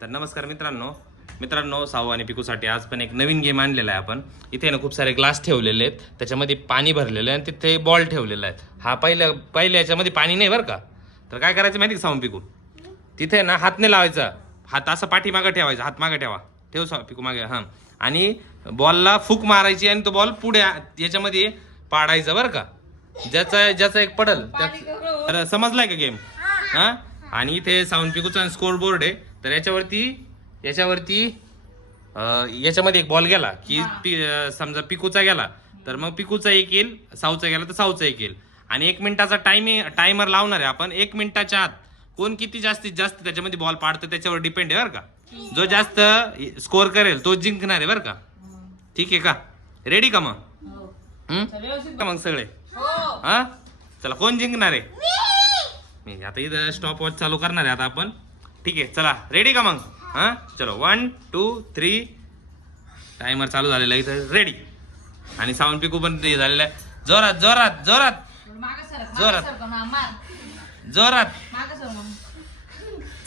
तर नमस्कार मित्रांनो साऊ आणि पिकूसाठी आज पण एक नवीन गेम आणलेला आहे आपण. इथे ना खूप सारे ग्लास ठेवलेले आहेत, त्याच्यामध्ये पाणी भरलेलं आहे आणि तिथे बॉल ठेवलेला आहे. हा पहिल्या याच्यामध्ये पाणी नाही बरं का. तर काय करायचं माहिती का साऊ पिकू, तिथे ना हात नाही लावायचा, हात असं पाठीमागं ठेवायचा, हात मागं ठेव साऊ पिकू मागे. हां, आणि बॉलला फूक मारायची आणि तो बॉल पुढे याच्यामध्ये पाडायचा बरं का. ज्याचा एक पडल तर समजलाय का गेम. हा, आणि इथे साऊंड पिकूचा स्कोर बोर्ड आहे. तर याच्यामध्ये एक बॉल गेला की समजा पिकूचा गेला तर मग पिकूचा एक येईल, साऊचा गेला तर साऊचा एक येईल. आणि 1 मिनिटाचा टायमर लावणार आहे आपण. 1 मिनिटाच्या आत कोण किती जास्तीत जास्त त्याच्यामध्ये बॉल पाडतं त्याच्यावर डिपेंड आहे बरं का. जो जास्त स्कोर करेल तो जिंकणार आहे बरं का. ठीक आहे का, रेडी का मग? का मग सगळे? हा, चला कोण जिंकणार आहे? मी आता इथं स्टॉप वॉच चालू करणार आहे आता आपण. ठीक आहे, चला रेडी का मग? हा, चलो 1 2 3. टायमर चालू झालेला इथं, रेडी. आणि साऊंड पिकू पण झालेला आहे. जोरात जोरात जोरात जोरात जोरात.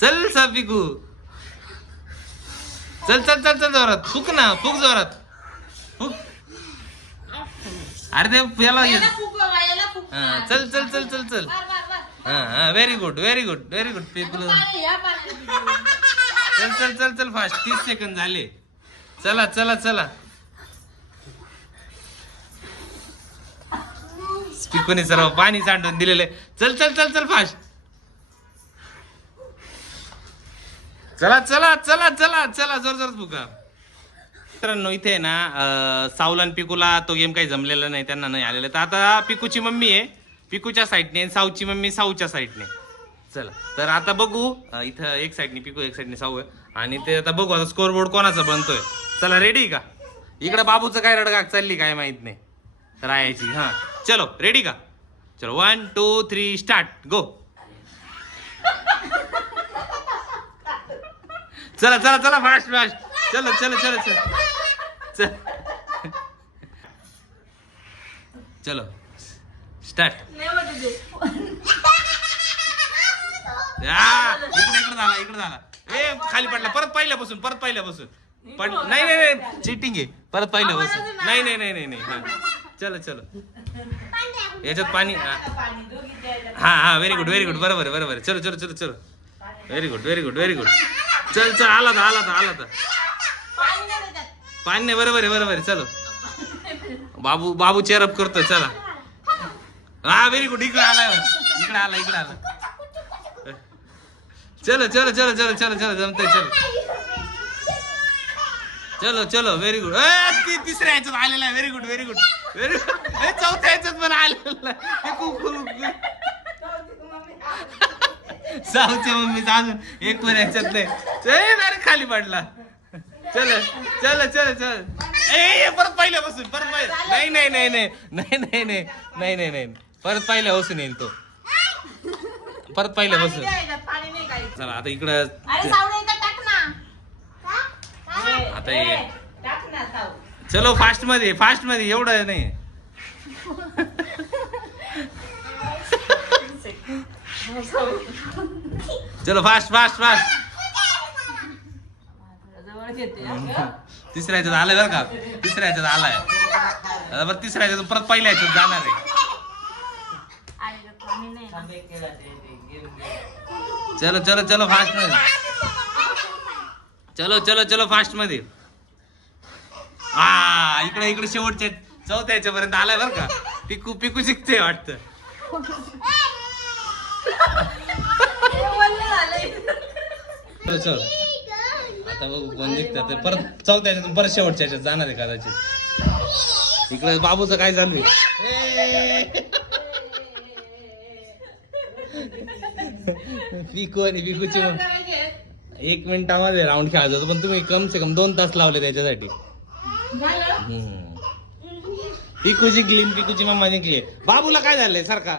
चल सा पिकू, चल चल चल चल जोरात फुक ना, फुक जोरात फुक. अरे ते याला चल चल चल चल चल. हा, very good very good very good Piku. चल चल चल चल फास्ट. 30 सेकंद झाले. चला चला चला. पिकूने सर्व पाणी सांडून दिलेलं आहे. चल चल चल चल फास्ट. चला चला चला चला चला जोर जोर फुका. मित्रांनो इथे ना साऊला आणि पिकूला तो गेम काही जमलेला नाही, त्यांना नाही आलेलं. तर आता पिकूची मम्मी आहे पिकूच्या साईडने, साऊची मम्मी साऊच्या साईडने. चला तर आता बघू. इथं एक साईडने पिकू एक साईडने साऊ आहे. आणि ते आता बघू आता स्कोर बोर्ड कोणाचा बनतोय. चला रेडी का? इकडं बाबूचं काय रडगाग चालली काय माहित नाही राहायची. हा, चलो रेडी का? चलो 1 2 3 स्टार्ट गो. चला चला चला फास्ट फास्ट. चलो चलो चलो चलो चलो स्टार्ट. इकडे झाला. ए खाली पडला. परत पहिल्यापासून नाही नाही नाही, चिटिंग आहे. परत पहिल्यापासून. नाही नाही नाही नाही नाही. हा, चलो चलो. याच्यात पाणी. हा हा, व्हेरी गुड व्हेरी गुड. बरोबर बरोबर. चलो चलो चलो चलो. Very good very good very good. चल चल. आला तर पाणी नाही. बरोबर आहे बरोबर आहे. चलो बाबू चेअरअप करतोय. चला. हा, व्हेरी गुड. इकडे आला. चलो चलो चलो चलो चलो चलो. जमतंय. चलो चलो व्हेरी गुड. तिसऱ्या ह्याच्यात आलेला आहे. Very good very good very good. चौथ्या ह्याच्यात पण आलेला आहे. साऊच्या मम्मीचा अजून एक पण ह्याच्यात नाही. अरे खाली पडला. चल चल चल चल. ए परत पहिल्यापासून. नाही नाही नाही नाही नाही नाही नाही नाही नाही नाही. परत पहिल्यापासून येईल तो. परत पहिल्यापासून. चला आता इकडं. आता ये. चलो फास्ट मध्ये एवढं नाही. चलो फास्ट फास्ट फास्ट. तिसऱ्या ह्याच्यात आलाय बरं का. तिसऱ्या ह्याच्यात आलाय. बरं तिसऱ्या ह्याच्यात परत पहिल्या ह्याच्यात जाणार आहे. चलो चलो चलो फास्ट मध्ये. चलो चलो चलो फास्ट मध्ये. हा, इकडे शेवटच्या चौथ्या ह्याच्यापर्यंत आलाय बरं का. पिकू शिकते वाटतं. चल आता बघू कोण जिंकतं. परत चौथ्या ह्याच्यातून परत शेवटच्या ह्याच्यात जाणार आहे कदाचित. इकडे बाबूचं काय चालू आहे? पिकू आणि पिकूची 1 मिनिटामध्ये राऊंड खेळायचा होता, पण तुम्ही कम से कम 2 तास लावले त्याच्यासाठी. पिकू जिंकली, पिकूची मम्मा जिंकली. बाबूला काय झालंय सारखा?